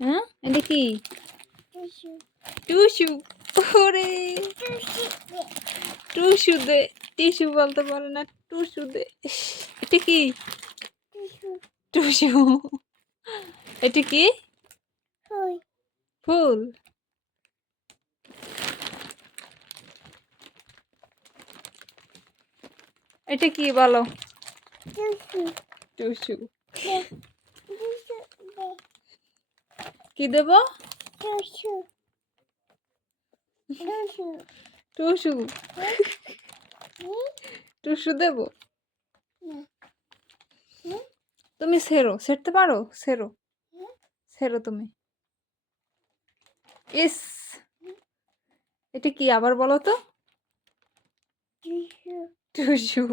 হ্যাঁ? এটা কি? টুসু। ওরে। টুসু দে। টিসু বলতে পারে না টুসু দে। এটা কি? টুসু। এটা কি? ফুল। এটা কি বলো? টুসু। কি দেব? টুসু। টুসু। দেব? তুমি সেরো সেরতে পারো? সেরো। সেরো তুমি। ইস। এটা কি আবার বলো তো? টুসু।